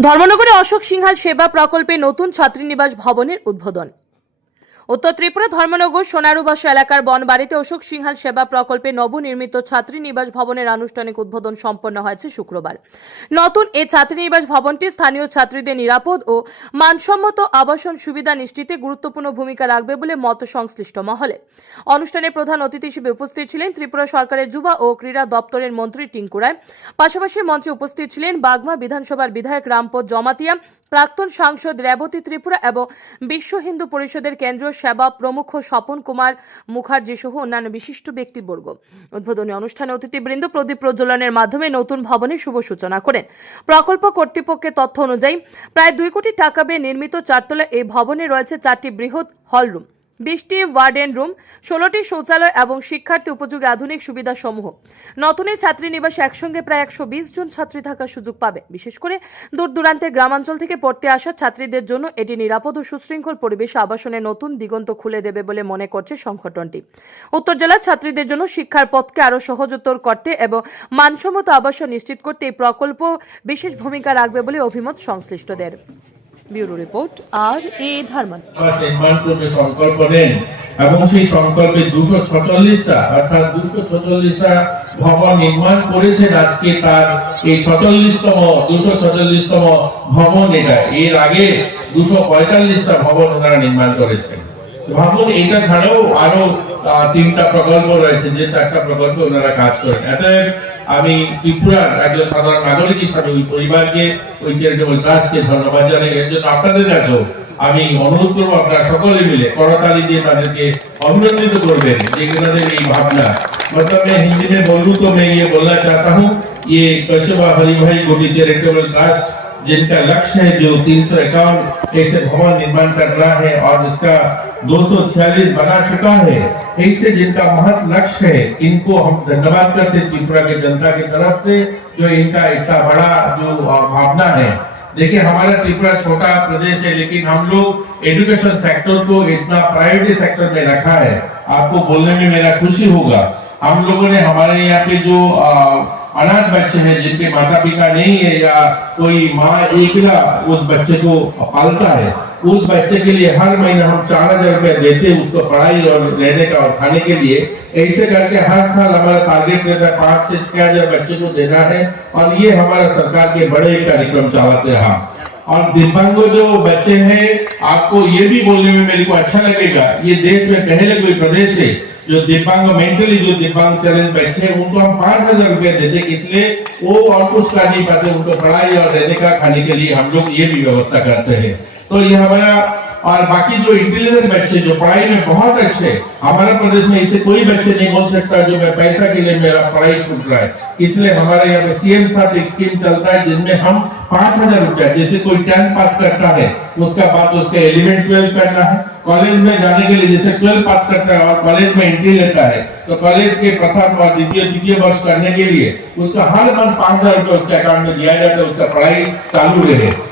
ধর্মনগরে অশোক সিংহাল সেবা প্রকল্পে নতুন ছাত্রীনিবাস ভবনের উদ্বোধন। উত্তর ত্রিপুরা ধর্মনগর সোনারুবাস এলাকার বনবাড়িতে অশোক সিংহাল সেবা প্রকল্পে নবনির্মিত ছাত্রীনিবাস ভবনের আনুষ্ঠানিক উদ্বোধন সম্পন্ন হয়েছে শুক্রবার। নতুন এই ছাত্রীনিবাস ভবনটি স্থানীয় ছাত্রীদের নিরাপদ ও মানসম্মত আবাসন সুবিধা নিশ্চিতে গুরুত্বপূর্ণ ভূমিকা রাখবে বলে মত সংশ্লিষ্ট মহলে। অনুষ্ঠানে প্রধান অতিথি হিসেবে উপস্থিত ছিলেন ত্রিপুরা সরকারের যুবা ও ক্রীড়া দপ্তরের মন্ত্রী টিঙ্কু রায়। পাশাপাশি মঞ্চে উপস্থিত ছিলেন বাগমা বিধানসভার বিধায়ক রামপদ জমাতিয়া, প্রাক্তন সাংসদ রেবতী ত্রিপুরা এবং বিশ্ব হিন্দু পরিষদের কেন্দ্রীয় সেবা প্রমুখ স্বপন কুমার মুখার্জি সহ অন্যান্য বিশিষ্ট ব্যক্তিবর্গ। উদ্বোধনী অনুষ্ঠানে অতিথিবৃন্দ প্রদীপ প্রজ্বলনের মাধ্যমে নতুন ভবনের শুভ সূচনা করেন। প্রকল্প কর্তৃপক্ষের তথ্য অনুযায়ী, প্রায় দুই কোটি টাকা ব্যয়ে নির্মিত চারতলা এই ভবনে রয়েছে চারটি বৃহৎ হলরুম। বিশটি ওয়ার্ডেন রুম, ষোলোটি শৌচালয় এবং শিক্ষার্থী উপযোগী আধুনিক সুবিধা সমূহ নতুন এই ছাত্রীনিবাসে একসঙ্গে প্রায় একশো বিশ জন ছাত্রী থাকার সুযোগ পাবে। বিশেষ করে দূর দূরান্তের গ্রামাঞ্চল থেকে পড়তে আসা ছাত্রীদের জন্য এটি নিরাপদ ও সুশৃঙ্খল পরিবেশ আবাসনের নতুন দিগন্ত খুলে দেবে বলে মনে করছে সংগঠনটি। উত্তর জেলার ছাত্রীদের জন্য শিক্ষার পথকে আরও সহজতর করতে এবং মানসম্মত আবাসন নিশ্চিত করতে এই প্রকল্প বিশেষ ভূমিকা রাখবে বলে অভিমত সংশ্লিষ্টদের। ব্যুরো রিপোর্ট, আর এ ধর্মান। সংকল্প নেন, এবং সেই সংকল্পে দুশো ছচল্লিশটা, অর্থাৎ দুশো ছচল্লিশটা ভবন নির্মাণ করেছেন আজকে তার এই ছচল্লিশতম, দুশো ছচল্লিশতম ভবন এটা। এর আগে দুশো পঁয়তাল্লিশটা ভবন ওনারা নির্মাণ করেছেন। ভাবুন, এটা ছাড়াও আরও তিনটা প্রকল্প রয়েছে, যে চারটা প্রকল্পে ওনারা কাজ করেন। এতে আমি ত্রিপুরার একজন সাধারণ নাগরিক হিসাবে ওই পরিবারকে ওই চ্যারিটেবল ট্রাস্টকে ধন্যবাদ জানাই এর জন্য আপনাদের কাছেও আমি অনুরোধ করবো আপনারা সকলে মিলে করতালি দিয়ে তাদেরকে অভিনন্দিত করবেন যে এনাদের এই ভাবনা मतलब मैं हिंदी में बोलूं तो मैं ये बोलना चाहता हूँ ये कशबा हरि भाई गोटी चैरिटेबल ट्रस्ट जिनका लक्ष्य है जो तीन सौ इक्यावन ऐसे भवन निर्माण कर रहा है और इसका दो सौ छियालीस बना चुका है ऐसे जिनका महत लक्ष्य है, इनको हम धन्यवाद करते त्रिपुरा के जनता की तरफ़ से, जो इनका इतना बड़ा जो भावना है। देखिए, हमारा त्रिपुरा छोटा प्रदेश है, लेकिन हम लोग एजुकेशन सेक्टर को इतना प्राइवेट सेक्टर में रखा है। आपको बोलने में मेरा खुशी होगा। हम लोगों ने हमारे यहाँ पे जो अनाथ बच्चे हैं, जिनके माता पिता नहीं है या कोई माँ एकला उस बच्चे को पालता है, उस बच्चे के लिए हर महीना हम चार हज़ार रुपया देते हैं उसको पढ़ाई और रहने का और खाने के लिए। ऐसे करके हर साल हमारा टारगेट रहता है पाँच से छह हज़ार बच्चे को देना है और ये हमारा सरकार के बड़े कार्यक्रम चलाते हैं और दिव्यांग जो बच्चे हैं, आपको ये भी बोलने में मेरे को अच्छा लगेगा, ये देश में पहले कोई प्रदेश है जो दिव्यांग मेंटली जो दिव्यांग चैलेंज बच्चे हैं उनको हम पाँच हज़ार रुपया देते इसलिए वो और कुछ कर नहीं पाते, उनको पढ़ाई और रहने का खाने के लिए हम लोग ये भी व्यवस्था करते हैं। तो ये हमारा, और बाकी जो इंटेलिजेंट बच्चे, जो पढ़ाई में बहुत अच्छे, हमारे प्रदेश में ऐसे कोई बच्चे नहीं बोल सकता जो मैं पैसा के लिए मेरा पढ़ाई छूट रहा है। इसलिए हमारे यहाँ पे सीएम साथ एक स्कीम चलता है, जिनमें हम पाँच हज़ार रुपया, जैसे कोई टेंथ पास करता है, उसका बाद उसका एलिमेंट ट्वेल्व करना है। कॉलेज में जाने के लिए, जैसे ट्वेल्व पास करता है और कॉलेज में एंट्री लेता है तो कॉलेज के प्रथम और द्वितीय, तृतीय वर्ष करने के लिए उसका हर मंथ पाँच हज़ार रुपया उसके अकाउंट में दिया जाता है, उसका पढ़ाई चालू रहे।